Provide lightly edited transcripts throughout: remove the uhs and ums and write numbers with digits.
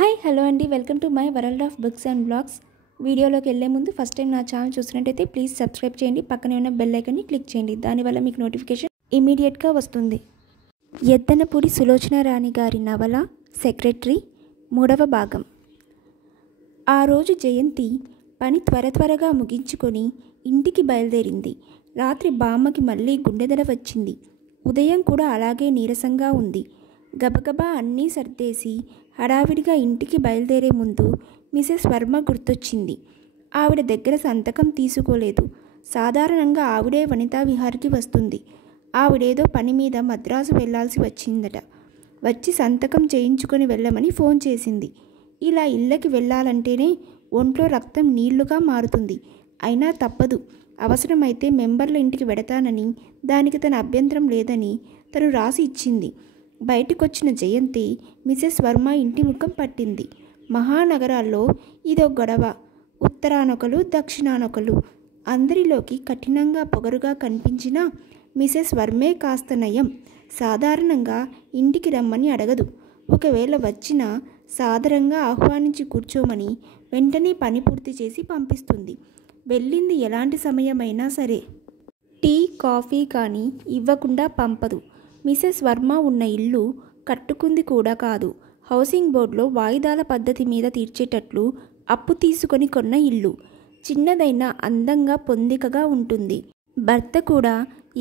Hi hello అండి, welcome to my world of books and blogs. వీడియోలోకి వెళ్ళే ముందు ఫస్ట్ టైం నా ఛానల్ చూసినట్టయితే ప్లీజ్ సబ్స్క్రైబ్ చేయండి. పక్కనే ఉన్న బెల్ ఐకాన్ని క్లిక్ చేయండి. దానివల్ల మీకు నోటిఫికేషన్ ఇమీడియట్గా వస్తుంది. ఎద్దనపూడి సులోచన రాణి గారి నవల సెక్రటరీ 3వ భాగం. ఆ రోజు జయంతి పని త్వరగా ముగించుకొని ఇంటికి బయలుదేరింది. రాత్రి బామ్మకి మళ్ళీ గుండెదడ వచ్చింది. ఉదయం కూడా అలాగే నీరసంగా ఉంది. గబగబా అన్నీ సర్దేసి హడావిడిగా ఇంటికి బయలుదేరే ముందు మిసెస్ వర్మ గుర్తొచ్చింది. ఆవిడ దగ్గర సంతకం తీసుకోలేదు. సాధారణంగా ఆవిడే వనితా విహార్కి వస్తుంది. ఆవిడేదో పని మీద మద్రాసు వెళ్లాల్సి వచ్చిందట. వచ్చి సంతకం చేయించుకొని వెళ్ళమని ఫోన్ చేసింది. ఇలా ఇళ్ళకి వెళ్ళాలంటేనే ఒంట్లో రక్తం నీళ్లుగా మారుతుంది. అయినా తప్పదు. అవసరమైతే మెంబర్ల ఇంటికి వెడతానని, దానికి తన అభ్యంతరం లేదని తను రాసి ఇచ్చింది. బయటికొచ్చిన జయంతి మిసెస్ వర్మ ఇంటి ముఖం పట్టింది. మహానగరాల్లో ఇదో గొడవ. ఉత్తరానొకలు, దక్షిణానొకలు. అందరిలోకి కఠినంగా పొగరుగా కనిపించిన మిసెస్ వర్మే కాస్త నయం. సాధారణంగా ఇంటికి రమ్మని అడగదు. ఒకవేళ వచ్చినా సాదరంగా ఆహ్వానించి కూర్చోమని వెంటనే పని పూర్తి చేసి పంపిస్తుంది. వెళ్ళింది ఎలాంటి సమయమైనా సరే టీ కాఫీ కానీ ఇవ్వకుండా పంపదు. మిసెస్ వర్మ ఉన్న ఇల్లు కట్టుకుంది కూడా కాదు. హౌసింగ్ బోర్డులో వాయిదాల పద్ధతి మీద తీర్చేటట్లు అప్పు తీసుకొని కొన్న ఇల్లు. చిన్నదైనా అందంగా పొందికగా ఉంటుంది. భర్త కూడా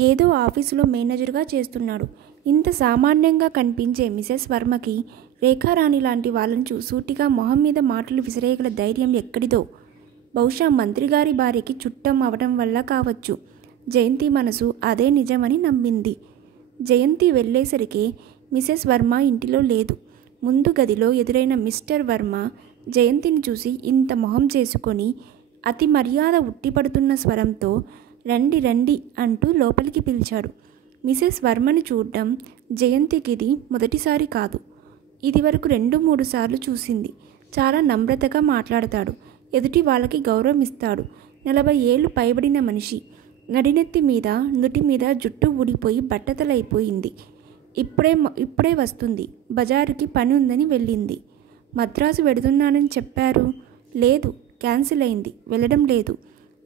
ఏదో ఆఫీసులో మేనేజర్గా చేస్తున్నాడు. ఇంత సామాన్యంగా కనిపించే మిసెస్ వర్మకి రేఖారాణి లాంటి వాళ్ళని సూటిగా మొహం మీద మాటలు విసిరేయగల ధైర్యం ఎక్కడిదో. బహుశా మంత్రిగారి భార్యకి చుట్టం అవడం వల్ల కావచ్చు. జయంతి మనసు అదే నిజమని నమ్మింది. జయంతి వెళ్ళేసరికి మిసెస్ వర్మ ఇంటిలో లేదు. ముందు గదిలో ఎదురైన మిస్టర్ వర్మ జయంతిని చూసి ఇంత మొహం చేసుకొని అతి మర్యాద ఉట్టిపడుతున్న స్వరంతో రండి రండి అంటూ లోపలికి పిలిచాడు. మిసెస్ వర్మని చూడడం జయంతికి ఇది మొదటిసారి కాదు. ఇదివరకు 2-3 సార్లు చూసింది. చాలా నమ్రతగా మాట్లాడతాడు. ఎదుటి వాళ్ళకి గౌరవం ఇస్తాడు. 40 ఏళ్ళు పైబడిన మనిషి. నడినెత్తి మీద నుటి మీద జుట్టు ఊడిపోయి బట్టతలైపోయింది. ఇప్పుడే వస్తుంది. బజారుకి పని ఉందని వెళ్ళింది. మద్రాసు వెడుతున్నానని చెప్పారు. లేదు, క్యాన్సిల్ అయింది. వెళ్ళడం లేదు.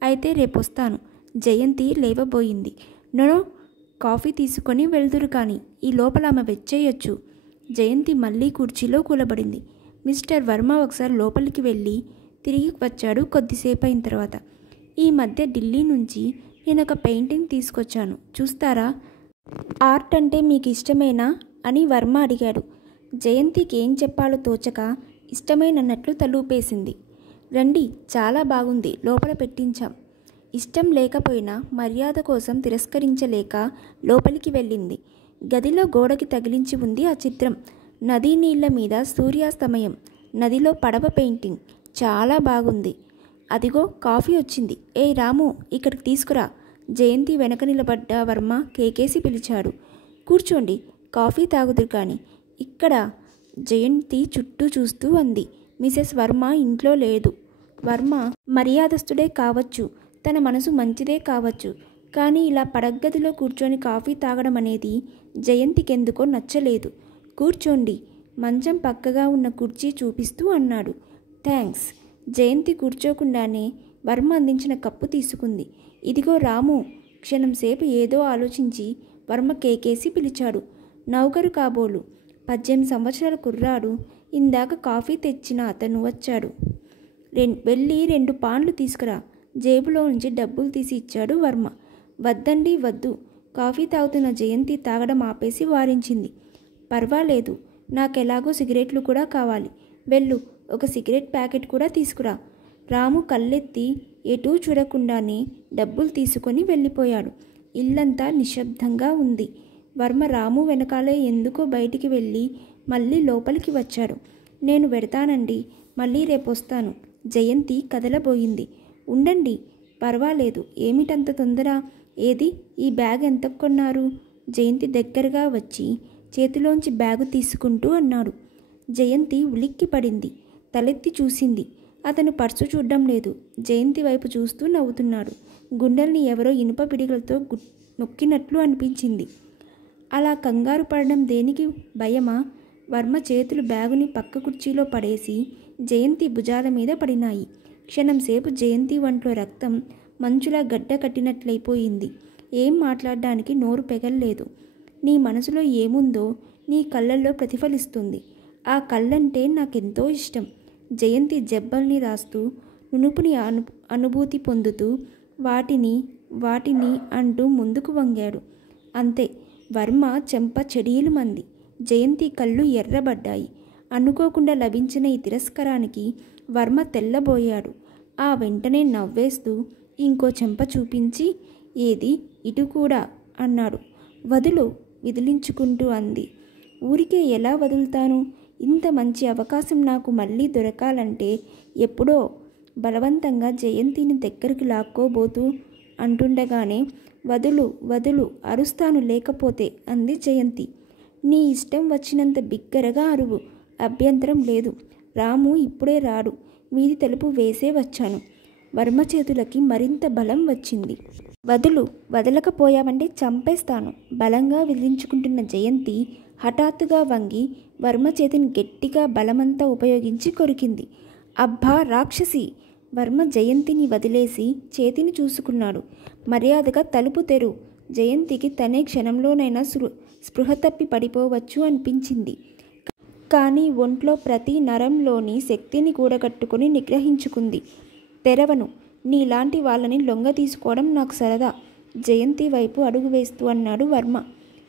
అయితే రేపొస్తాను. జయంతి లేవబోయింది. నో, కాఫీ తీసుకొని వెళ్దురు కానీ ఈ లోపల ఆమె వచ్చేయొచ్చు. జయంతి మళ్ళీ కుర్చీలో కూలబడింది. మిస్టర్ వర్మ ఒకసారి లోపలికి వెళ్ళి తిరిగి వచ్చాడు. కొద్దిసేపు అయిన తర్వాత, ఈ మధ్య ఢిల్లీ నుంచి నేను ఒక పెయింటింగ్ తీసుకొచ్చాను, చూస్తారా? ఆర్ట్ అంటే మీకు ఇష్టమేనా అని వర్మ అడిగాడు. జయంతికి ఏం చెప్పాలో తోచక ఇష్టమేనన్నట్లు తలూపేసింది. రండి, చాలా బాగుంది, లోపల పెట్టించాం. ఇష్టం లేకపోయినా మర్యాద కోసం తిరస్కరించలేక లోపలికి వెళ్ళింది. గదిలో గోడకి తగిలించి ఉంది ఆ చిత్రం. నదీ నీళ్ల మీద సూర్యాస్తమయం, నదిలో పడవ పెయింటింగ్. చాలా బాగుంది. అదిగో కాఫీ వచ్చింది. ఏ రాము, ఇక్కడికి తీసుకురా. జయంతి వెనక నిలబడ్డ వర్మ కేకేసి పిలిచాడు. కూర్చోండి, కాఫీ తాగుదురు కానీ. ఇక్కడ జయంతి చుట్టూ చూస్తూ అంది. మిసెస్ వర్మ ఇంట్లో లేదు. వర్మ మర్యాదస్తుడే కావచ్చు, తన మనసు మంచిదే కావచ్చు. కానీ ఇలా పడగ్గదిలో కూర్చొని కాఫీ తాగడం అనేది జయంతికెందుకో నచ్చలేదు. కూర్చోండి, మంచం పక్కగా ఉన్న కుర్చీ చూపిస్తూ అన్నాడు. థ్యాంక్స్. జయంతి కూర్చోకుండానే వర్మ అందించిన కప్పు తీసుకుంది. ఇదిగో రాము. క్షణం సేపు ఏదో ఆలోచించి వర్మ కేకేసి పిలిచాడు. నౌకరు కాబోలు, 18 సంవత్సరాల కుర్రాడు. ఇందాక కాఫీ తెచ్చిన అతను వచ్చాడు. వెళ్ళి 2 పాన్లు తీసుకురా. జేబులో నుంచి డబ్బులు తీసి ఇచ్చాడు వర్మ. వద్దండి, వద్దు. కాఫీ తాగుతున్న జయంతి తాగడం ఆపేసి వారించింది. పర్వాలేదు, నాకెలాగో సిగరెట్లు కూడా కావాలి. వెళ్ళు, ఒక సిగరెట్ ప్యాకెట్ కూడా తీసుకురా. రాము కళ్ళెత్తి ఎటూ చూడకుండానే డబ్బులు తీసుకొని వెళ్ళిపోయాడు. ఇల్లంతా నిశ్శబ్దంగా ఉంది. వర్మ రాము వెనకాలే ఎందుకో బయటికి వెళ్ళి మళ్ళీ లోపలికి వచ్చాడు. నేను వెడతానండి, మళ్ళీ రేపొస్తాను. జయంతి కదలబోయింది. ఉండండి, పర్వాలేదు. ఏమిటంత తొందర? ఏది, ఈ బ్యాగ్ ఎంత కొన్నారు? జయంతి దగ్గరగా వచ్చి చేతిలోంచి బ్యాగు తీసుకుంటూ అన్నాడు. జయంతి ఉలిక్కి పడింది. తలెత్తి చూసింది. అతను పర్సు చూడ్డం లేదు. జయంతి వైపు చూస్తూ నవ్వుతున్నాడు. గుండెల్ని ఎవరో ఇనుప పిడిగలతో నొక్కినట్లు అనిపించింది. అలా కంగారు పడడం దేనికి? భయమా? వర్మ చేతులు బ్యాగుని పక్క కుర్చీలో పడేసి జయంతి భుజాల మీద పడినాయి. క్షణంసేపు జయంతి వంట్లో రక్తం మంచులా గడ్డ కట్టినట్లయిపోయింది. ఏం మాట్లాడడానికి నోరు పెగల్లేదు. నీ మనసులో ఏముందో నీ కళ్ళల్లో ప్రతిఫలిస్తుంది. ఆ కళ్ళంటే నాకెంతో ఇష్టం. జయంతి జబ్బల్ని రాస్తూ నునుపుని అనుభూతి పొందుతూ వాటిని అంటూ ముందుకు వంగాడు. అంతే, వర్మ చెంప చెడీలుమంది. జయంతి కళ్ళు ఎర్రబడ్డాయి. అనుకోకుండా లభించిన ఈ తిరస్కారానికి వర్మ తెల్లబోయాడు. ఆ వెంటనే నవ్వేస్తూ ఇంకో చెంప చూపించి, ఏది ఇటు కూడా అన్నాడు. వదులు విదిలించుకుంటూ అంది. ఊరికే ఎలా వదులుతాను? ఇంత మంచి అవకాశం నాకు మళ్ళీ దొరకాలంటే ఎప్పుడో. బలవంతంగా జయంతిని దగ్గరికి లాక్కోబోతూ అంటుండగానే వదులు వదులు అరుస్తాను లేకపోతే అంది జయంతి. నీ ఇష్టం వచ్చినంత బిగ్గరగా అరువు, అభ్యంతరం లేదు. రాము ఇప్పుడే రాడు. వీధి తలుపు వేసే వచ్చాను. వర్మ చేతులకి మరింత బలం వచ్చింది. వదలకపోయావంటే చంపేస్తాను. బలంగా విదిలించుకుంటున్న జయంతి హఠాత్తుగా వంగి వర్మ చేతిని గట్టిగా బలమంతా ఉపయోగించి కొరికింది. అబ్బా రాక్షసి! వర్మ జయంతిని వదిలేసి చేతిని చూసుకున్నాడు. మర్యాదగా తలుపు తెరు. జయంతికి తనే క్షణంలోనైనా స్పృహ తప్పి పడిపోవచ్చు అనిపించింది. కానీ ఒంట్లో ప్రతి నరంలోని శక్తిని కూడగట్టుకుని నిగ్రహించుకుంది. తెరవను. నీలాంటి వాళ్ళని లొంగ తీసుకోవడం నాకు సరదా. జయంతి వైపు అడుగు వేస్తూ అన్నాడు వర్మ.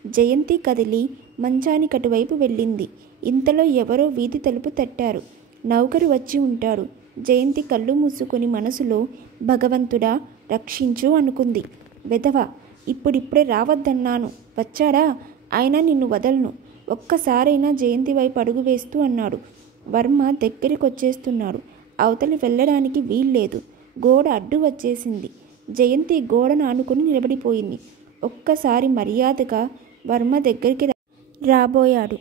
జయంతి కదిలి మంచానికి అటువైపు వెళ్ళింది. ఇంతలో ఎవరో వీధి తలుపు తట్టారు. నౌకరు వచ్చి ఉంటాడు. జయంతి కళ్ళు మూసుకొని మనసులో భగవంతుడా రక్షించు అనుకుంది. వెధవ, ఇప్పుడిప్పుడే రావద్దన్నాను, వచ్చాడా? అయినా నిన్ను వదలను. ఒక్కసారైనా జయంతి వైపు అడుగు వేస్తూ అన్నాడు. వర్మ దగ్గరికొచ్చేస్తున్నాడు. అవతలి వెళ్ళడానికి వీల్లేదు. గోడ అడ్డు వచ్చేసింది. జయంతి గోడను ఆనుకుని నిలబడిపోయింది. ఒక్కసారి మర్యాదగా వర్మ దగ్గరికి రాబోయాడు.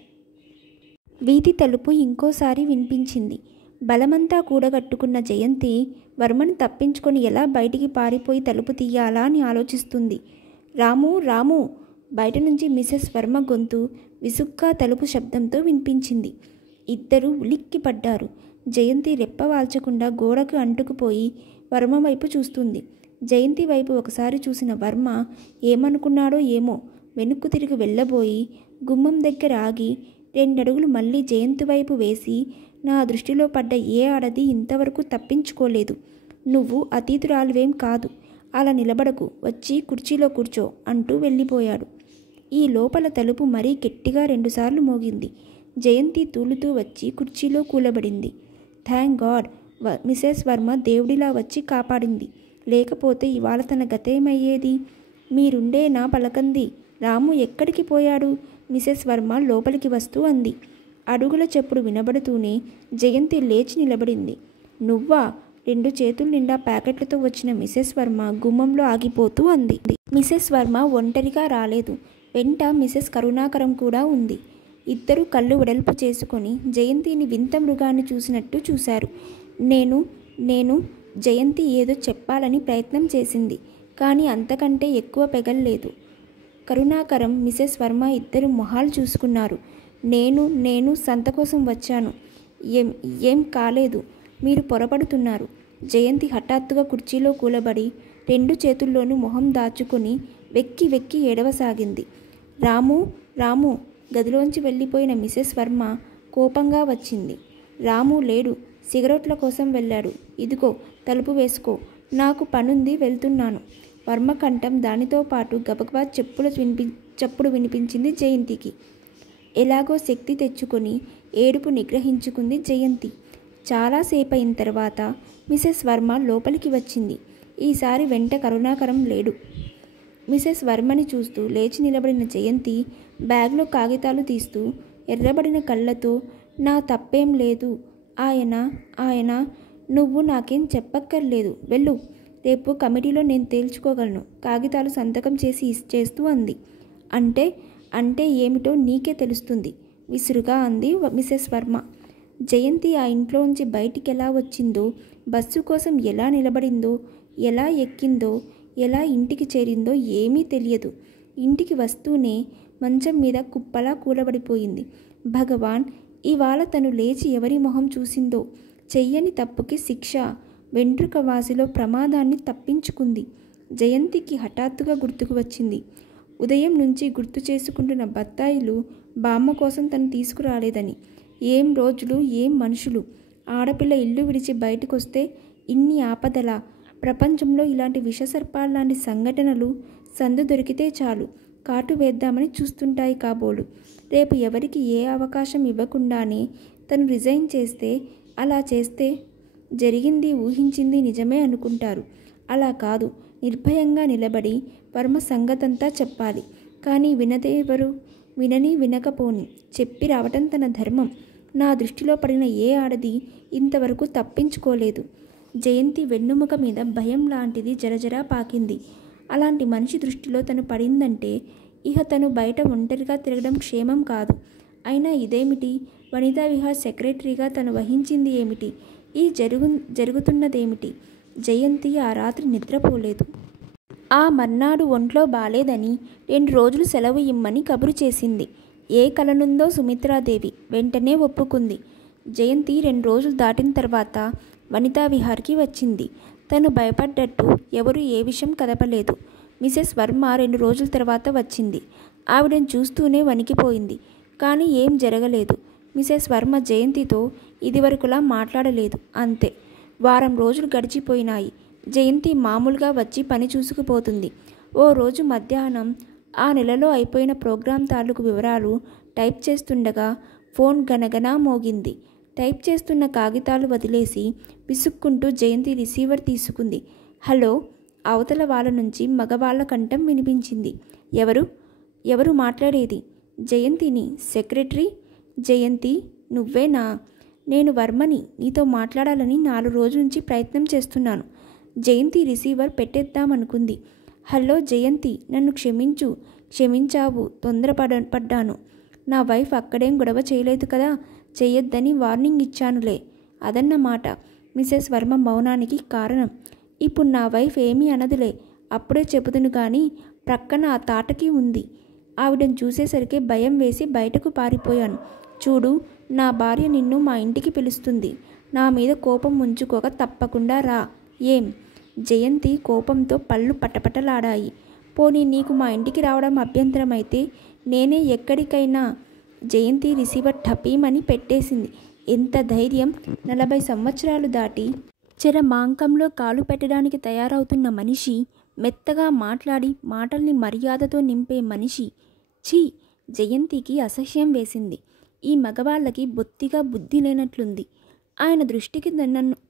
వీధి తలుపు ఇంకోసారి వినిపించింది. బలమంతా కూడగట్టుకున్న జయంతి వర్మను తప్పించుకొని ఎలా బయటికి పారిపోయి తలుపు తీయాలా అని ఆలోచిస్తుంది. రాము రాము! బయట నుంచి మిసెస్ వర్మ గొంతు విసుగ్గా తలుపు శబ్దంతో వినిపించింది. ఇద్దరూ ఉలిక్కి పడ్డారు. జయంతి రెప్పవాల్చకుండా గోడకు అంటుకుపోయి వర్మ వైపు చూస్తుంది. జయంతి వైపు ఒకసారి చూసిన వర్మ ఏమనుకున్నాడో ఏమో వెనుక్కు తిరిగి వెళ్ళబోయి గుమ్మం దగ్గర ఆగి 2 అడుగులు మళ్ళీ జయంతి వైపు వేసి, నా దృష్టిలో పడ్డ ఏ ఆడది ఇంతవరకు తప్పించుకోలేదు. నువ్వు అతీతురాలువేం కాదు. అలా నిలబడకు, వచ్చి కుర్చీలో కూర్చో అంటూ వెళ్ళిపోయాడు. ఈ లోపల తలుపు మరీ గట్టిగా 2 సార్లు మోగింది. జయంతి తూలుతూ వచ్చి కుర్చీలో కూలబడింది. Thank God! మిసెస్ వర్మ దేవుడిలా వచ్చి కాపాడింది. లేకపోతే ఇవాళ తన గతేమయ్యేది? మీరుండే నా పలకంది. రాము ఎక్కడికి పోయాడు? మిసెస్ వర్మ లోపలికి వస్తూ అంది. అడుగుల చప్పుడు వినబడుతూనే జయంతి లేచి నిలబడింది. నువ్వా? 2 చేతుల నిండా ప్యాకెట్లతో వచ్చిన మిసెస్ వర్మ గుమ్మంలో ఆగిపోతూ అంది. మిసెస్ వర్మ ఒంటరిగా రాలేదు. వెంట మిసెస్ కరుణాకరం కూడా ఉంది. ఇద్దరూ కళ్ళు వెడల్పు చేసుకొని జయంతిని వింత మృగాన్ని చూసినట్టు చూశారు. నేను జయంతి ఏదో చెప్పాలని ప్రయత్నం చేసింది. కానీ అంతకంటే ఎక్కువ పెగల్లేదు. కరుణాకరం, మిసెస్ వర్మ ఇద్దరు మొహాలు చూసుకున్నారు. నేను సంత కోసం వచ్చాను. ఏం కాలేదు. మీరు పొరపడుతున్నారు. జయంతి హఠాత్తుగా కుర్చీలో కూలబడి 2 చేతుల్లోనూ మొహం దాచుకుని వెక్కి వెక్కి ఏడవసాగింది. రాము రాము! గదిలోంచి వెళ్ళిపోయిన మిసెస్ వర్మ కోపంగా వచ్చింది. రాము లేడు. సిగరెట్ల కోసం వెళ్ళాడు. ఇదిగో తలుపు వేసుకో. నాకు పనుంది, వెళ్తున్నాను. వర్మ కంఠం దానితో పాటు గబగబా చప్పుడు వినిపించింది జయంతికి. ఎలాగో శక్తి తెచ్చుకొని ఏడుపు నిగ్రహించుకుంది జయంతి. చాలాసేపు అయిన తర్వాత మిసెస్ వర్మ లోపలికి వచ్చింది. ఈసారి వెంట కరుణాకరం లేడు. మిసెస్ వర్మని చూస్తూ లేచి నిలబడిన జయంతి బ్యాగ్లో కాగితాలు తీస్తూ ఎర్రబడిన కళ్ళతో, నా తప్పేం లేదు. ఆయన నువ్వు నాకేం చెప్పక్కర్లేదు. వెళ్ళు. రేపు కమిటీలో నేను తేల్చుకోగలను. కాగితాలు సంతకం చేసి ఇచ్చేస్తూ అంది. అంటే ఏమిటో నీకే తెలుస్తుంది, విసురుగా అంది మిసెస్ వర్మ. జయంతి ఆ ఇంట్లోంచి బయటికి ఎలా వచ్చిందో, బస్సు కోసం ఎలా నిలబడిందో, ఎలా ఎక్కిందో, ఎలా ఇంటికి చేరిందో ఏమీ తెలియదు. ఇంటికి వస్తూనే మంచం మీద కుప్పలా కూలబడిపోయింది. భగవాన్, ఇవాళ తను లేచి ఎవరి మొహం చూసిందో. చెయ్యని తప్పుకి శిక్ష. వెంట్రుక వాసిలో ప్రమాదాన్ని తప్పించుకుంది. జయంతికి హఠాత్తుగా గుర్తుకు వచ్చింది. ఉదయం నుంచి గుర్తు చేసుకుంటున్న బత్తాయిలు బామ్మ కోసం తను తీసుకురాలేదని. ఏం రోజులు, ఏం మనుషులు. ఆడపిల్ల ఇల్లు విడిచి బయటకొస్తే ఇన్ని ఆపదలా? ప్రపంచంలో ఇలాంటి విషసర్పాల్లాంటి సంఘటనలు సందు దొరికితే చాలు కాటు వేద్దామని చూస్తుంటాయి కాబోలు. రేపు ఎవరికి ఏ అవకాశం ఇవ్వకుండానే తను రిజైన్ చేస్తే, అలా చేస్తే జరిగింది ఊహించింది నిజమే అనుకుంటారు. అలా కాదు, నిర్భయంగా నిలబడి వర్మ సంగతంతా చెప్పాలి. కానీ వినదేవరు? వినని వినకపోని చెప్పి రావటం తన ధర్మం. నా దృష్టిలో పడిన ఏ ఆడది ఇంతవరకు తప్పించుకోలేదు. జయంతి వెన్నుముక మీద భయం లాంటిది జరజరా పాకింది. అలాంటి మనిషి దృష్టిలో తను పడిందంటే ఇహ తను బయట ఒంటరిగా తిరగడం క్షేమం కాదు. అయినా ఇదేమిటి? వనితా విహార్ సెక్రటరీగా తను వహించింది ఏమిటి? ఈ జరుగుతున్నదేమిటి? జయంతి ఆ రాత్రి నిద్రపోలేదు. ఆ మర్నాడు ఒంట్లో బాలేదని 2 రోజులు సెలవు ఇమ్మని కబురు చేసింది. ఏ కలనుందో సుమిత్రాదేవి వెంటనే ఒప్పుకుంది. జయంతి 2 రోజులు దాటిన తర్వాత వనితా విహార్కి వచ్చింది. తను భయపడ్డట్టు ఎవరు ఏ విషయం కదపలేదు. మిసెస్ వర్మ 2 రోజుల తర్వాత వచ్చింది. ఆవిడని చూస్తూనే వణికిపోయింది. కానీ ఏం జరగలేదు. మిసెస్ వర్మ జయంతితో ఇదివరకులా మాట్లాడలేదు. అంతే. వారం రోజులు గడిచిపోయినాయి. జయంతి మామూలుగా వచ్చి పని చూసుకుపోతుంది. ఓ రోజు మధ్యాహ్నం ఆ నెలలో అయిపోయిన ప్రోగ్రాం తాలూకు వివరాలు టైప్ చేస్తుండగా ఫోన్ గనగనా మోగింది. టైప్ చేస్తున్న కాగితాలు వదిలేసి విసుక్కుంటూ జయంతి రిసీవర్ తీసుకుంది. హలో. అవతల వాళ్ళ నుంచి మగవాళ్ళ కంఠం వినిపించింది. ఎవరు మాట్లాడేది? జయంతిని. సెక్రటరీ? జయంతి, నువ్వేనా? నేను వర్మని. నీతో మాట్లాడాలని 4 రోజుల నుంచి ప్రయత్నం చేస్తున్నాను. జయంతి రిసీవర్ పెట్టేద్దామనుకుంది. హలో జయంతి, నన్ను క్షమించు. క్షమించావు, తొందరపడ్డాను. నా వైఫ్ అక్కడేం గొడవ చేయలేదు కదా, చెయ్యొద్దని వార్నింగ్ ఇచ్చానులే. అదన్నమాట మిసెస్ వర్మ మౌనానికి కారణం. ఇప్పుడు నా వైఫ్ ఏమీ అనదులే, అప్పుడే చెబుతును కానీ ప్రక్కన ఆ తాటకి ఉంది. ఆవిడని చూసేసరికి భయం వేసి బయటకు పారిపోయాను. చూడు, నా భార్య నిన్ను మా ఇంటికి పిలుస్తుంది. నా మీద కోపం ఉంచుకోక తప్పకుండా రా. ఏం? జయంతి కోపంతో పళ్ళు పటపటలాడాయి. పోనీ నీకు మా ఇంటికి రావడం అభ్యంతరమైతే నేనే ఎక్కడికైనా. జయంతి రిసీవర్ ఠపీమని పెట్టేసింది. ఎంత ధైర్యం! 40 సంవత్సరాలు దాటి చెరమాంకంలో కాలు పెట్టడానికి తయారవుతున్న మనిషి, మెత్తగా మాట్లాడి మాటల్ని మర్యాదతో నింపే మనిషి. ఛీ! జయంతికి అసహ్యం వేసింది. ఈ మగవాళ్ళకి బొత్తిగా బుద్ధి లేనట్లుంది. ఆయన దృష్టికి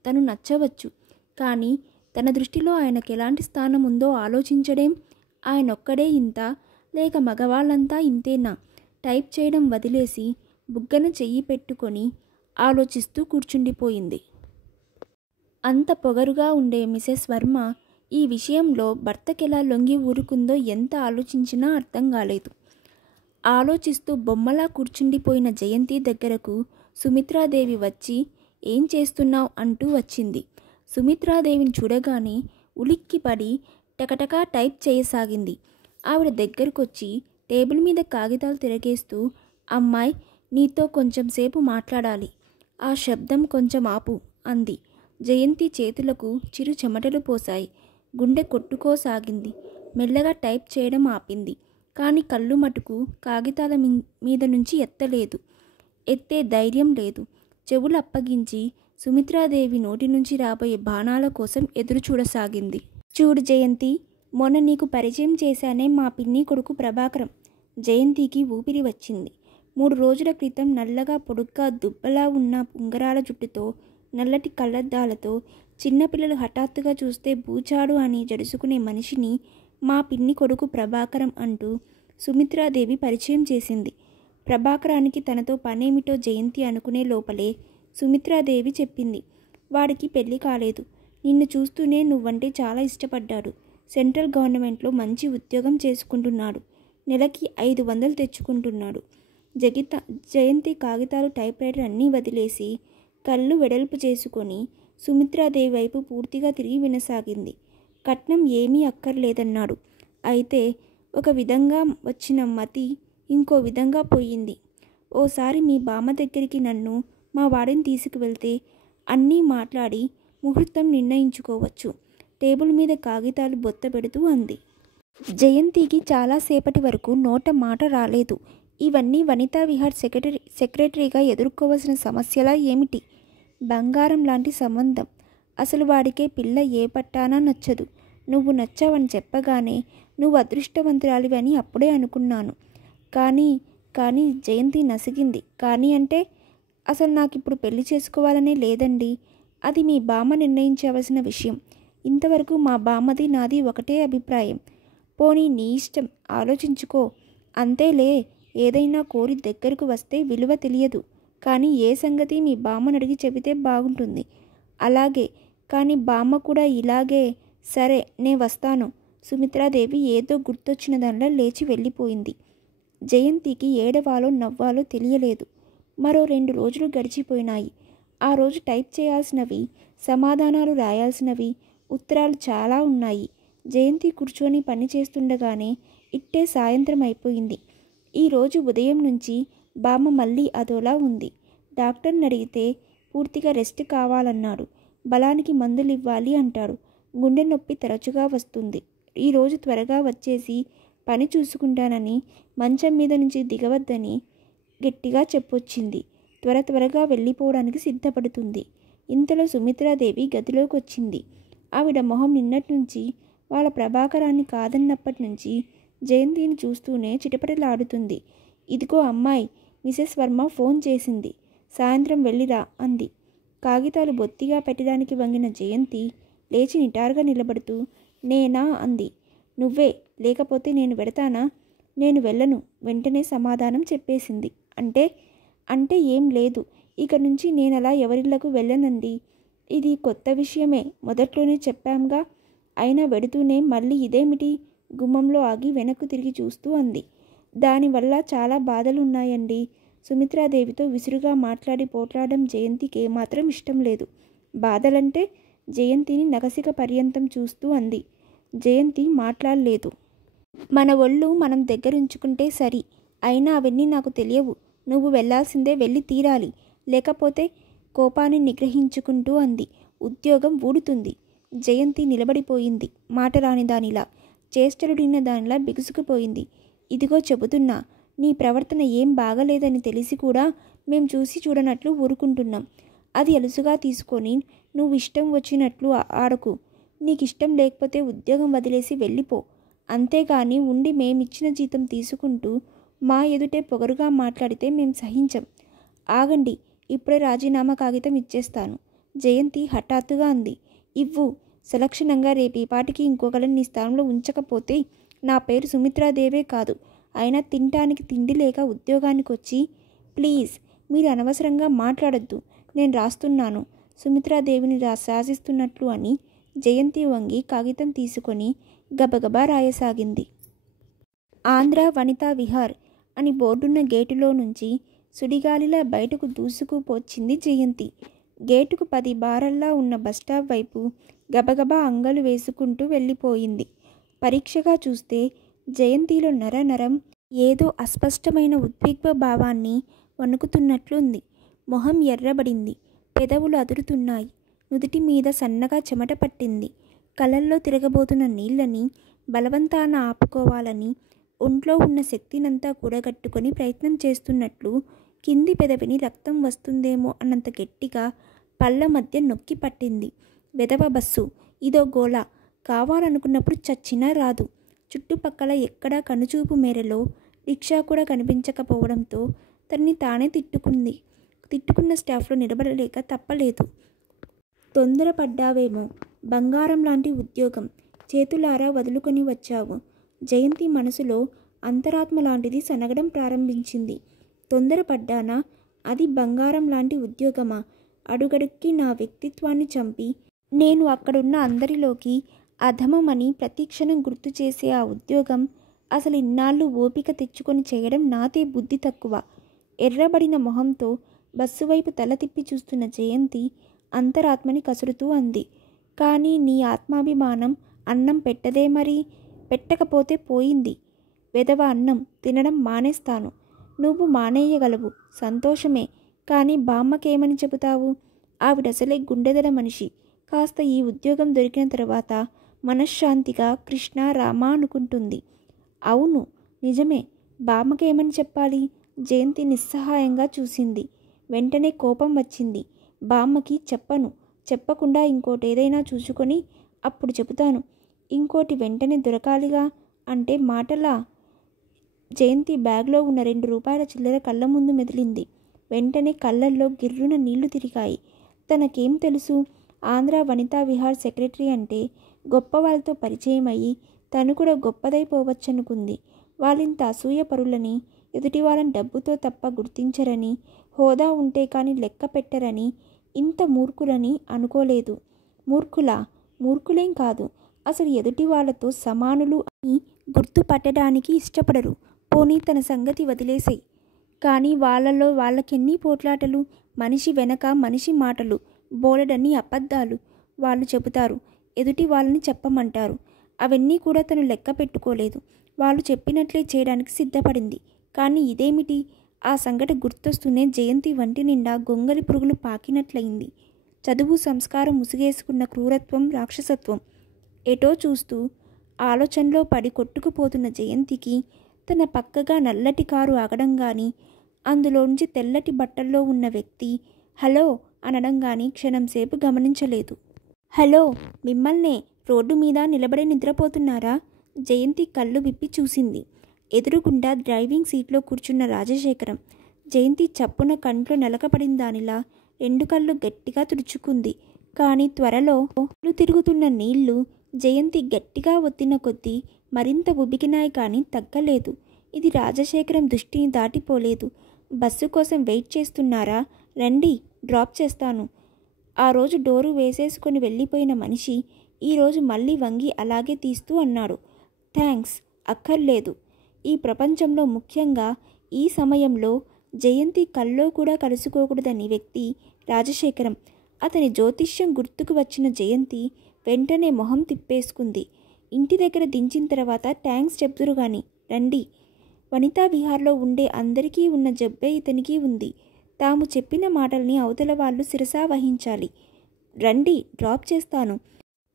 తను నచ్చవచ్చు, కానీ తన దృష్టిలో ఆయనకు ఎలాంటి స్థానం ఉందో ఆలోచించడేం? ఆయనొక్కడే ఇంత, లేక మగవాళ్ళంతా ఇంతేనా? టైప్ చేయడం వదిలేసి బుగ్గన చెయ్యి పెట్టుకొని ఆలోచిస్తూ కూర్చుండిపోయింది. అంత పొగరుగా ఉండే మిసెస్ వర్మ ఈ విషయంలో భర్తకెలా లొంగి ఊరుకుందో ఎంత ఆలోచించినా అర్థం కాలేదు. ఆలోచిస్తూ బొమ్మలా కూర్చుండిపోయిన జయంతి దగ్గరకు సుమిత్రాదేవి వచ్చి, ఏం చేస్తున్నావు అంటూ వచ్చింది. సుమిత్రాదేవిని చూడగానే ఉలిక్కిపడి టకటకా టైప్ చేయసాగింది. ఆవిడ దగ్గరకొచ్చి టేబుల్ మీద కాగితాలు తిరగేస్తూ, అమ్మాయి, నీతో కొంచెం సేపు మాట్లాడాలి. ఆ శబ్దం కొంచెం ఆపు అంది. జయంతి చేతులకు చిరు చెమటలు పోశాయి. గుండె కొట్టుకోసాగింది. మెల్లగా టైప్ చేయడం ఆపింది. కానీ కళ్ళు మటుకు కాగితాల మీద నుంచి ఎత్తలేదు. ఎత్తే ధైర్యం లేదు. చెవులు అప్పగించి సుమిత్రాదేవి నోటి నుంచి రాబోయే బాణాల కోసం ఎదురు చూడసాగింది. చూడు జయంతి, మొన్న నీకు పరిచయం చేశానే మా పిన్ని కొడుకు ప్రభాకరం. జయంతికి ఊపిరి వచ్చింది. 3 రోజుల క్రితం నల్లగా పొడుగ్గా దుబ్బలా ఉన్న ఉంగరాల జుట్టుతో, నల్లటి కళ్ళద్దాలతో, చిన్నపిల్లలు హఠాత్తుగా చూస్తే బూచాడు అని జడుసుకునే మనిషిని మా పిన్ని కొడుకు ప్రభాకరం అంటూ సుమిత్రాదేవి పరిచయం చేసింది. ప్రభాకరానికి తనతో పనేమిటో జయంతి అనుకునే లోపలే సుమిత్రాదేవి చెప్పింది. వాడికి పెళ్లి కాలేదు. నిన్ను చూస్తూనే నువ్వంటే చాలా ఇష్టపడ్డాడు. సెంట్రల్ గవర్నమెంట్లో మంచి ఉద్యోగం చేసుకుంటున్నాడు. నెలకి 500 తెచ్చుకుంటున్నాడు. జయంతి కాగితాలు టైప్రైటర్ అన్నీ వదిలేసి కళ్ళు వెడల్పు చేసుకొని సుమిత్రాదేవి వైపు పూర్తిగా తిరిగి వినసాగింది. కట్నం ఏమీ అక్కర్లేదన్నాడు. అయితే ఒక విధంగా వచ్చిన మతి ఇంకో విధంగా పోయింది. ఓసారి మీ బామ్మ దగ్గరికి నన్ను మా వాడిని తీసుకువెళ్తే అన్నీ మాట్లాడి ముహూర్తం నిర్ణయించుకోవచ్చు. టేబుల్ మీద కాగితాలు బొత్త పెడుతూ అంది. జయంతికి చాలాసేపటి వరకు నోట మాట రాలేదు. ఇవన్నీ వనితా విహార్ సెక్రటరీగా ఎదుర్కోవాల్సిన సమస్యలా ఏమిటి? బంగారం లాంటి సంబంధం. అసలు వాడికే పిల్ల ఏ పట్టానా నచ్చదు. నువ్వు నచ్చావని చెప్పగానే నువ్వు అదృష్టవంతురాలివి అని అప్పుడే అనుకున్నాను. కానీ జయంతి నసిగింది. కానీ అంటే అసలు నాకిప్పుడు పెళ్లి చేసుకోవాలనే లేదండి. అది మీ బామ్మ నిర్ణయించవలసిన విషయం. ఇంతవరకు మా బామ్మది నాది ఒకటే అభిప్రాయం. పోనీ నీ ఇష్టం, ఆలోచించుకో. అంతేలే, ఏదైనా కోరి దగ్గరకు వస్తే విలువ తెలియదు. కానీ ఏ సంగతి మీ బామ్మను అడిగి చెబితే బాగుంటుంది. అలాగే, కానీ బామ్మ కూడా ఇలాగే. సరే, నే వస్తాను. సుమిత్రాదేవి ఏదో గుర్తొచ్చిన దానిలో లేచి వెళ్ళిపోయింది. జయంతికి ఏడవాలో నవ్వాలో తెలియలేదు. మరో 2 రోజులు గడిచిపోయినాయి. ఆ రోజు టైప్ చేయాల్సినవి, సమాధానాలు రాయాల్సినవి, ఉత్తరాలు చాలా ఉన్నాయి. జయంతి కూర్చొని పని చేస్తుండగానే ఇట్టే సాయంత్రం అయిపోయింది. ఈరోజు ఉదయం నుంచి బామ్మ మళ్ళీ అదోలా ఉంది. డాక్టర్ని అడిగితే పూర్తిగా రెస్ట్ కావాలన్నాడు. బలానికి మందులు ఇవ్వాలి అంటాడు. గుండె నొప్పి తరచుగా వస్తుంది. ఈరోజు త్వరగా వచ్చేసి పని చూసుకుంటానని, మంచం మీద నుంచి దిగవద్దని గట్టిగా చెప్పొచ్చింది. త్వరగా వెళ్ళిపోవడానికి సిద్ధపడుతుంది. ఇంతలో సుమిత్రాదేవి గదిలోకి వచ్చింది. ఆవిడ మొహం నిన్నటి నుంచి, వాళ్ళ ప్రభాకరాన్ని కాదన్నప్పటి నుంచి జయంతిని చూస్తూనే చిటపటలాడుతుంది. ఇదిగో అమ్మాయి, మిసెస్ వర్మ ఫోన్ చేసింది. సాయంత్రం వెళ్ళిరా అంది. కాగితాలు బొత్తిగా పెట్టడానికి వంగిన జయంతి లేచి నిటారుగా నిలబడుతూ నేనా అంది. నువ్వే, లేకపోతే నేను వెడతానా? నేను వెళ్ళను, వెంటనే సమాధానం చెప్పేసింది. అంటే ఏం లేదు. ఇక నుంచి నేనలా ఎవరిళ్లకు వెళ్ళనండి. ఇది కొత్త విషయమే, మొదట్లోనే చెప్పాంగా. అయినా వెడుతూనే మళ్ళీ ఇదేమిటి? గుమ్మంలో ఆగి వెనక్కు తిరిగి చూస్తూ అంది. దానివల్ల చాలా బాధలున్నాయండి. సుమిత్రాదేవితో విసురుగా మాట్లాడి పోట్లాడడం జయంతికి ఏమాత్రం ఇష్టం లేదు. బాధలంటే? జయంతిని నగసిక పర్యంతం చూస్తూ అంది. జయంతి మాట్లాడలేదు. మన ఒళ్ళు మనం దగ్గరుంచుకుంటే సరి. అయినా అవన్నీ నాకు తెలియవు. నువ్వు వెళ్లాల్సిందే, వెళ్ళి తీరాలి. లేకపోతే కోపాన్ని నిగ్రహించుకుంటూ అంది. ఉద్యోగం ఊడుతుంది. జయంతి నిలబడిపోయింది. మాట రాని దానిలా, చేష్టలుడిన దానిలా బిగుసుకుపోయింది. ఇదిగో చెబుతున్నా, నీ ప్రవర్తన ఏం బాగలేదని తెలిసి కూడా మేం చూసి చూడనట్లు ఊరుకుంటున్నాం. అది అలుసుగా తీసుకొని నువ్వు ఇష్టం వచ్చినట్లు ఆడకు. నీకిష్టం లేకపోతే ఉద్యోగం వదిలేసి వెళ్ళిపో. అంతేగాని ఉండి మేమిచ్చిన జీతం తీసుకుంటూ మా ఎదుటే పొగరుగా మాట్లాడితే మేం సహించం. ఆగండి, ఇప్పుడే రాజీనామా కాగితం ఇచ్చేస్తాను. జయంతి హఠాత్తుగా అంది. ఇవ్వు. సలక్షణంగా రేపు ఈ పాటికి ఇంకొకరిని నీ స్థానంలో ఉంచకపోతే నా పేరు సుమిత్రాదేవే కాదు. అయినా తినటానికి తిండి లేక ఉద్యోగానికి వచ్చి, ప్లీజ్ మీరు అనవసరంగా మాట్లాడొద్దు. నేను రాస్తున్నాను, సుమిత్రాదేవిని శాసిస్తున్నట్లు అని జయంతి వంగి కాగితం తీసుకొని గబగబా రాయసాగింది. ఆంధ్ర వనితా విహార్ అని బోర్డున్న గేటులో నుంచి సుడిగాలిలా బయటకు దూసుకుపోచ్చింది జయంతి. గేటుకు 10 బారల్లా ఉన్న బస్టాప్ వైపు గబగబా అంగలు వేసుకుంటూ వెళ్ళిపోయింది. పరీక్షగా చూస్తే జయంతిలో నరం ఏదో అస్పష్టమైన ఉద్విగ్న భావాన్ని వణుకుతున్నట్లుంది. మొహం ఎర్రబడింది. పెదవులు అదురుతున్నాయి. నుదిటి మీద సన్నగా చెమట పట్టింది. కళ్ళల్లో తిరగబోతున్న నీళ్ళని బలవంతాన ఆపుకోవాలని ఒంట్లో ఉన్న శక్తినంతా కూడగట్టుకొని ప్రయత్నం చేస్తున్నట్లు కింది పెదవిని రక్తం వస్తుందేమో అన్నంత గట్టిగా పళ్ళ మధ్య నొక్కి పట్టింది. వెధవ బస్సు, ఇదో గోల. కావాలనుకున్నప్పుడు చచ్చినా రాదు. చుట్టుపక్కల ఎక్కడా కనుచూపు మేరలో రిక్షా కూడా కనిపించకపోవడంతో తనని తానే తిట్టుకున్న స్టాఫ్లో నిలబడలేక తప్పలేదు. తొందరపడ్డావేమో. బంగారం లాంటి ఉద్యోగం చేతులారా వదులుకొని వచ్చావు. జయంతి మనసులో అంతరాత్మ లాంటిది సనగడం ప్రారంభించింది. తొందరపడ్డానా? అది బంగారం లాంటి ఉద్యోగమా? అడుగడుక్కి నా వ్యక్తిత్వాన్ని చంపి నేను అక్కడున్న అందరిలోకి అధమమని ప్రతిక్షణం గుర్తు చేసే ఆ ఉద్యోగం అసలు ఇన్నాళ్ళు ఓపిక తెచ్చుకొని చేయడం నాదే బుద్ధి తక్కువ. ఎర్రబడిన మొహంతో బస్సు వైపు తల తిప్పి చూస్తున్న జయంతి అంతరాత్మని కసురుతూ అంది. కానీ నీ ఆత్మాభిమానం అన్నం పెట్టదే మరి? పెట్టకపోతే పోయింది. వెధవ అన్నం తినడం మానేస్తాను. నువ్వు మానేయగలవు, సంతోషమే. కానీ బామ్మకేమని చెబుతావు? ఆవిడసలే గుండెదల మనిషి. కాస్త ఈ ఉద్యోగం దొరికిన తర్వాత మనశ్శాంతిగా కృష్ణ రామ అనుకుంటుంది. అవును, నిజమే. బామ్మకేమని చెప్పాలి? జయంతి నిస్సహాయంగా చూసింది. వెంటనే కోపం వచ్చింది. బామ్మకి చెప్పను, చెప్పకుండా ఇంకోటేదైనా చూసుకొని అప్పుడు చెబుతాను. ఇంకోటి వెంటనే దొరకాలిగా అంటే మాటలా? జయంతి బ్యాగ్లో ఉన్న 2 రూపాయల చిల్లర కళ్ళ ముందు మెదిలింది. వెంటనే కళ్ళల్లో గిర్రున నీళ్లు తిరిగాయి. తనకేం తెలుసు? ఆంధ్ర వనితా విహార్ సెక్రటరీ అంటే గొప్ప వాళ్ళతో పరిచయం అయ్యి తను కూడా గొప్పదైపోవచ్చనుకుంది. వాళ్ళింత అసూయ పరులని, ఎదుటి వాళ్ళని డబ్బుతో తప్ప గుర్తించరని, హోదా ఉంటే కానీ లెక్క పెట్టరని, ఇంత మూర్ఖులని అనుకోలేదు. మూర్ఖులా? మూర్ఖులేం కాదు, అసలు ఎదుటి వాళ్ళతో సమానులు అని గుర్తుపట్టడానికి ఇష్టపడరు. పోనీ తన సంగతి వదిలేసేయ్. కానీ వాళ్ళలో వాళ్ళకెన్ని పోట్లాటలు, మనిషి వెనక మనిషి మాటలు, బోలెడన్ని అబద్ధాలు వాళ్ళు చెబుతారు. ఎదుటి వాళ్ళని చెప్పమంటారు. అవన్నీ కూడా తను లెక్క పెట్టుకోలేదు. వాళ్ళు చెప్పినట్లే చేయడానికి సిద్ధపడింది. కానీ ఇదేమిటి? ఆ సంఘటన గుర్తొస్తూనే జయంతి వంటి నిండా గొంగలి పురుగులు పాకినట్లయింది. చదువు, సంస్కారం ముసుగేసుకున్న క్రూరత్వం, రాక్షసత్వం. ఎటో చూస్తూ ఆలోచనలో పడి కొట్టుకుపోతున్న జయంతికి తన పక్కగా నల్లటి కారు ఆగడంగాని, అందులోంచి తెల్లటి బట్టల్లో ఉన్న వ్యక్తి హలో అనడంగాని క్షణంసేపు గమనించలేదు. హలో, మిమ్మల్నే. రోడ్డు మీద నిలబడి నిద్రపోతున్నారా? జయంతి కళ్ళు విప్పి చూసింది. ఎదురుగుండా డ్రైవింగ్ సీట్లో కూర్చున్న రాజశేఖరం. జయంతి చప్పున కంట్లో నలకపడిన దానిలా 2 కళ్ళు గట్టిగా తుడుచుకుంది. కానీ త్వరలో కళ్ళు తిరుగుతున్న నీళ్లు జయంతి గట్టిగా ఒత్తిన కొద్దీ మరింత ఉబికినాయి కానీ తగ్గలేదు. ఇది రాజశేఖరం దృష్టిని దాటిపోలేదు. బస్సు కోసం వెయిట్ చేస్తున్నారా? రండి, డ్రాప్ చేస్తాను. ఆ రోజు డోరు వేసేసుకొని వెళ్ళిపోయిన మనిషి ఈరోజు మళ్ళీ వంగి అలాగే తీస్తూ అన్నాడు. థ్యాంక్స్, అక్కర్లేదు. ఈ ప్రపంచంలో, ముఖ్యంగా ఈ సమయంలో జయంతి కల్లో కూడా కలుసుకోకూడదని వ్యక్తి రాజశేఖరం. అతని జ్యోతిష్యం గుర్తుకు వచ్చిన జయంతి వెంటనే మొహం తిప్పేసుకుంది. ఇంటి దగ్గర దించిన తర్వాత థ్యాంక్స్ చెప్తురు గాని రండి. వనితా విహార్లో ఉండే అందరికీ ఉన్న జబ్బే ఇతనికి ఉంది. తాము చెప్పిన మాటల్ని అవతల వాళ్ళు శిరసా వహించాలి. రండి, డ్రాప్ చేస్తాను.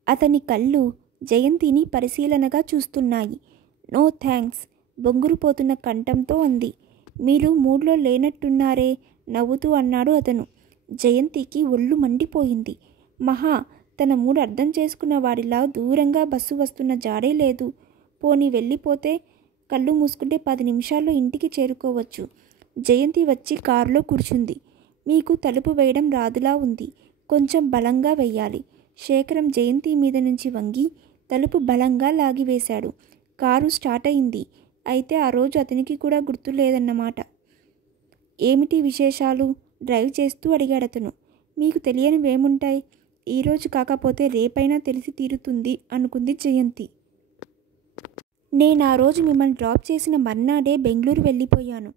అతని కళ్ళు జయంతిని పరిశీలనగా చూస్తున్నాయి. నో థ్యాంక్స్, బొంగురుపోతున్న కంఠంతో అంది. మీరు మూడ్లో లేనట్టున్నారే, నవ్వుతూ అన్నాడు అతను. జయంతికి ఒళ్ళు మండిపోయింది. మహా తన మూడు అర్థం చేసుకున్న వాడిలా దూరంగా బస్సు వస్తున్న జాడే లేదు. పోనీ వెళ్ళిపోతే కళ్ళు మూసుకుంటే 10 నిమిషాల్లో ఇంటికి చేరుకోవచ్చు. జయంతి వచ్చి కారులో కూర్చుంది. మీకు తలుపు వేయడం రాదులా ఉంది, కొంచెం బలంగా వెయ్యాలి. శేఖరం జయంతి మీద నుంచి వంగి తలుపు బలంగా లాగివేశాడు. కారు స్టార్ట్ అయింది. అయితే ఆ రోజు అతనికి కూడా గుర్తు లేదన్నమాట. ఏమిటి విశేషాలు? డ్రైవ్ చేస్తూ అడిగాడతను. మీకు తెలియనివేముంటాయి? ఈరోజు కాకపోతే రేపైనా తెలిసి తీరుతుంది అనుకుంది జయంతి. నేను ఆ రోజు మిమ్మల్ని డ్రాప్ చేసిన మర్నాడే బెంగళూరు వెళ్ళిపోయాను.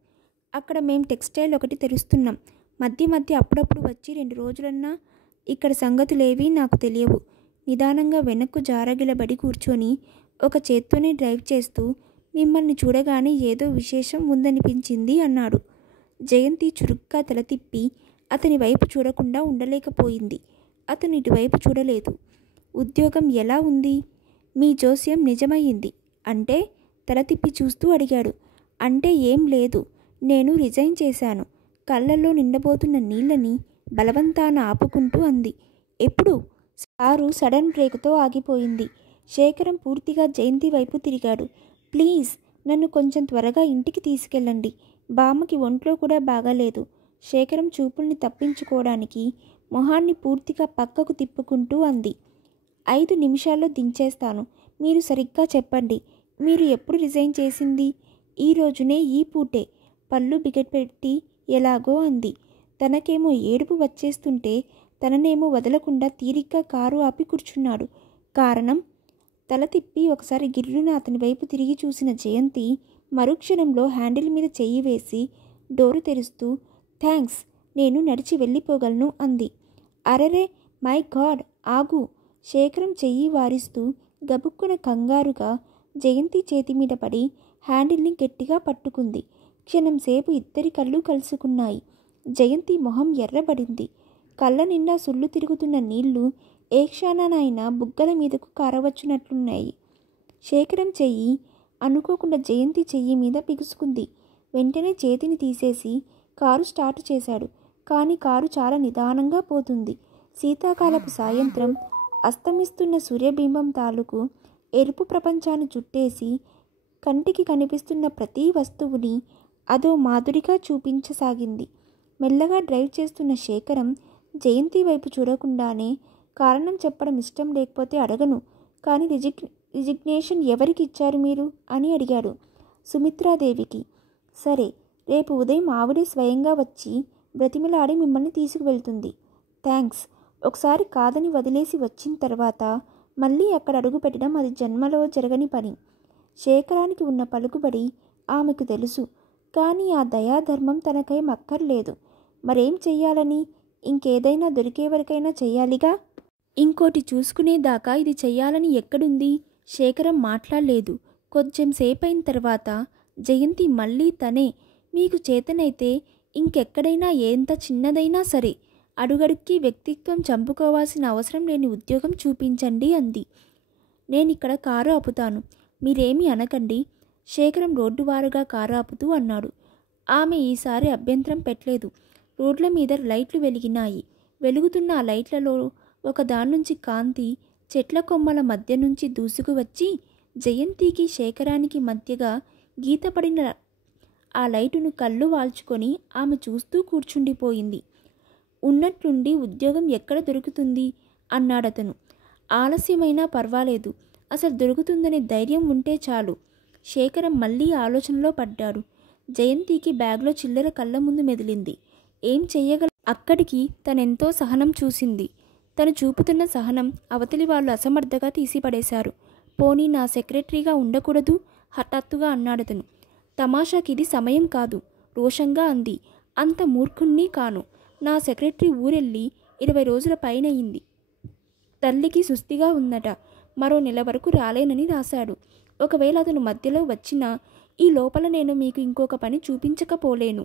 అక్కడ మేం టెక్స్టైల్ ఒకటి తెరుస్తున్నాం. మధ్య మధ్య అప్పుడప్పుడు వచ్చి 2 రోజులన్నా ఇక్కడ సంగతులేవీ నాకు తెలియవు. నిదానంగా వెనక్కు జారగిలబడి కూర్చొని ఒక చేత్తోనే డ్రైవ్ చేస్తూ మిమ్మల్ని చూడగానే ఏదో విశేషం ఉందనిపించింది అన్నాడు. జయంతి చురుగ్గా తల తిప్పి అతని వైపు చూడకుండా ఉండలేకపోయింది. అతను ఇటువైపు చూడలేదు. ఉద్యోగం ఎలా ఉంది? మీ జోస్యం నిజమయ్యింది అంటే? తల తిప్పి చూస్తూ అడిగాడు. అంటే ఏం లేదు, నేను రిజైన్ చేశాను. కళ్ళల్లో నిండబోతున్న నీళ్ళని బలవంతాన ఆపుకుంటూ అంది. ఎప్పుడు? కారు సడన్ బ్రేక్తో ఆగిపోయింది. శేఖరం పూర్తిగా జయంతి వైపు తిరిగాడు. ప్లీజ్, నన్ను కొంచెం త్వరగా ఇంటికి తీసుకెళ్ళండి. బామ్మకి ఒంట్లో కూడా బాగాలేదు. శేఖరం చూపుల్ని తప్పించుకోవడానికి మొహాన్ని పూర్తిగా పక్కకు తిప్పుకుంటూ అంది. 5 నిమిషాల్లో దించేస్తాను. మీరు సరిగ్గా చెప్పండి, మీరు ఎప్పుడు రిజైన్ చేసింది? ఈ రోజునే, ఈ పూటే. పళ్ళు బిగపెట్టి ఎలాగో అంది. తనకేమో ఏడుపు వచ్చేస్తుంటే తననేమో వదలకుండా తీరిగ్గా కారు ఆపి కూర్చున్నాడు. కారణం? తల తిప్పి ఒకసారి గిర్రున అతని వైపు తిరిగి చూసిన జయంతి మరుక్షణంలో హ్యాండిల్ మీద చెయ్యి వేసి డోరు తెరుస్తూ థ్యాంక్స్, నేను నడిచి వెళ్ళిపోగలను అంది. అరెరే, మై గాడ్, ఆగు! శేఖరం చెయ్యి వారిస్తూ గబుక్కున కంగారుగా జయంతి చేతి మీద పడి హ్యాండిల్ని గట్టిగా పట్టుకుంది. క్షణంసేపు ఇద్దరి కళ్ళు కలుసుకున్నాయి. జయంతి మొహం ఎర్రబడింది. కళ్ళ నిండా సుళ్ళు తిరుగుతున్న నీళ్లు ఏ క్షణానైనా బుగ్గల మీదకు కారవచ్చునట్లున్నాయి. శేఖరం చెయ్యి అనుకోకుండా జయంతి చెయ్యి మీద బిగుసుకుంది. వెంటనే చేతిని తీసేసి కారు స్టార్ట్ చేశాడు. కానీ కారు చాలా నిదానంగా పోతుంది. శీతాకాలపు సాయంత్రం అస్తమిస్తున్న సూర్యబింబం తాలూకు ఎరుపు ప్రపంచాన్ని చుట్టేసి కంటికి కనిపిస్తున్న ప్రతి వస్తువుని అదో మాధురిగా చూపించసాగింది. మెల్లగా డ్రైవ్ చేస్తున్న శేఖరం జయంతి వైపు చూడకుండానే, కారణం చెప్పడం ఇష్టం లేకపోతే అడగను, కానీ రిజిగ్నేషన్ ఎవరికి ఇచ్చారు మీరు అని అడిగాడు. సుమిత్రాదేవికి. సరే, రేపు ఉదయం ఆవిడే స్వయంగా వచ్చి బ్రతిమిలాడి మిమ్మల్ని తీసుకువెళ్తుంది. థ్యాంక్స్. ఒకసారి కాదని వదిలేసి వచ్చిన తర్వాత మళ్ళీ అక్కడ అడుగు పెట్టడం అది జన్మలో జరగని పని. శేఖరానికి ఉన్న పలుకుబడి ఆమెకు తెలుసు. కానీ ఆ దయాధర్మం తనకేం అక్కర్లేదు. మరేం చెయ్యాలని? ఇంకేదైనా దొరికేవరకైనా చెయ్యాలిగా. ఇంకోటి చూసుకునేదాకా ఇది చెయ్యాలని ఎక్కడుంది? శేఖరం మాట్లాడలేదు. కొంచెం సేపైన తర్వాత జయంతి మళ్ళీ తనే, మీకు చేతనైతే ఇంకెక్కడైనా ఎంత చిన్నదైనా సరే అడుగడుక్కి వ్యక్తిత్వం చంపుకోవాల్సిన అవసరం లేని ఉద్యోగం చూపించండి అంది. నేనిక్కడ కారు ఆపుతాను, మీరేమీ అనకండి. శేఖరం రోడ్డువారుగా కారు ఆపుతూ అన్నాడు. ఆమె ఈసారి అభ్యంతరం పెట్టలేదు. రోడ్ల మీద లైట్లు వెలిగినాయి. వెలుగుతున్న ఆ లైట్లలో ఒకదాని నుంచి కాంతి చెట్ల కొమ్మల మధ్య నుంచి దూసుకువచ్చి జయంతికి శేఖరానికి మధ్యగా గీతపడిన ఆ లైటును కళ్ళు వాల్చుకొని ఆమె చూస్తూ కూర్చుండిపోయింది. ఉన్నట్లుండి ఉద్యోగం ఎక్కడ దొరుకుతుంది అన్నాడతను. ఆలస్యమైనా పర్వాలేదు, అసలు దొరుకుతుందనే ధైర్యం ఉంటే చాలు. శేఖరం మళ్ళీ ఆలోచనలో పడ్డాడు. జయంతికి బ్యాగ్లో చిల్లర కళ్ళ ముందు మెదిలింది. ఏం చెయ్యగల? అక్కడికి తనెంతో సహనం చూసింది. తను చూపుతున్న సహనం అవతలి వాళ్ళు అసమర్థగా తీసిపడేశారు. పోనీ నా సెక్రటరీగా ఉండకూడదు? హఠాత్తుగా అన్నాడతను. తమాషాకిది సమయం కాదు, రోషంగా అంది. అంత మూర్ఖుణ్ణి కాను. నా సెక్రటరీ ఊరెళ్ళి 20 రోజుల పైనయింది. తల్లికి సుస్థిగా ఉందట. మరో నెల వరకు రాలేనని రాశాడు. ఒకవేళ అతను మధ్యలో వచ్చినా ఈ లోపల నేను మీకు ఇంకొక పని చూపించకపోలేను.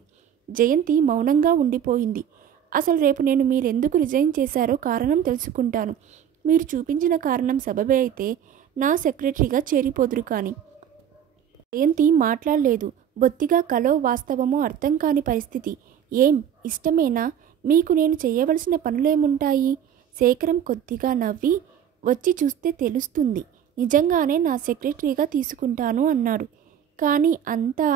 జయంతి మౌనంగా ఉండిపోయింది. అసలు రేపు నేను మీరెందుకు రిజైన్ చేశారో కారణం తెలుసుకుంటాను. మీరు చూపించిన కారణం సబబే అయితే నా సెక్రటరీగా చేరిపోదురు కానీ. జయంతి మాట్లాడలేదు. బొత్తిగా కలో వాస్తవమో అర్థం కాని పరిస్థితి. ఏం ఇష్టమేనా? మీకు నేను చేయవలసిన పనులేముంటాయి? శేఖరం కొద్దిగా నవ్వి, వచ్చి చూస్తే తెలుస్తుంది, నిజంగానే నా సెక్రటరీగా తీసుకుంటాను అన్నాడు. కానీ అంతా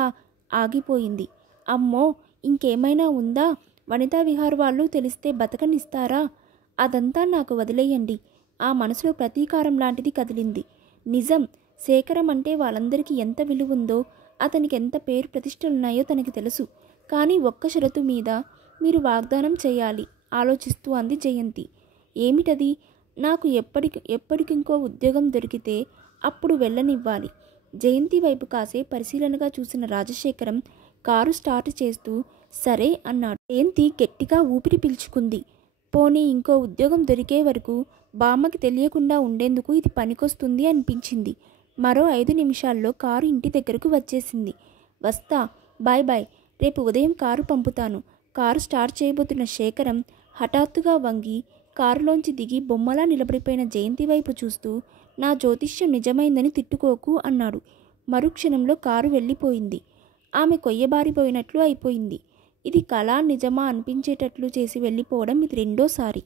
ఆగిపోయింది. అమ్మో, ఇంకేమైనా ఉందా? వనితా విహార్ వాళ్ళు తెలిస్తే బతకనిస్తారా? అదంతా నాకు వదిలేయండి. ఆ మనసులో ప్రతీకారం లాంటిది కదిలింది. నిజం, శేఖరం అంటే వాళ్ళందరికీ ఎంత విలువుందో, అతనికి ఎంత పేరు ప్రతిష్టలున్నాయో తనకి తెలుసు. కానీ ఒక్క షరతు మీద మీరు వాగ్దానం చేయాలి ఆలోచిస్తూ అంది జయంతి. ఏమిటది? నాకు ఎప్పటికింకో ఉద్యోగం దొరికితే అప్పుడు వెళ్ళనివ్వాలి. జయంతి వైపు కాసే పరిశీలనగా చూసిన రాజశేఖరం కారు స్టార్ట్ చేస్తూ సరే అన్నాడు. జయంతి గట్టిగా ఊపిరి పీల్చుకుంది. పోనీ ఇంకో ఉద్యోగం దొరికే వరకు బామ్మకి తెలియకుండా ఉండేందుకు ఇది పనికొస్తుంది అనిపించింది. మరో 5 నిమిషాల్లో కారు ఇంటి దగ్గరకు వచ్చేసింది. వస్తా, బాయ్ బాయ్, రేపు ఉదయం కారు పంపుతాను. కారు స్టార్ట్ చేయబోతున్న శేఖరం హఠాత్తుగా వంగి కారులోంచి దిగి బొమ్మలా నిలబడిపోయిన జయంతి వైపు చూస్తూ, నా జ్యోతిష్యం నిజమైందని తిట్టుకోకు అన్నాడు. మరుక్షణంలో కారు వెళ్ళిపోయింది. ఆమె కొయ్యబారిపోయినట్లు అయిపోయింది. ఇది కళా నిజమా అనిపించేటట్లు చేసి వెళ్ళిపోవడం ఇది రెండోసారి.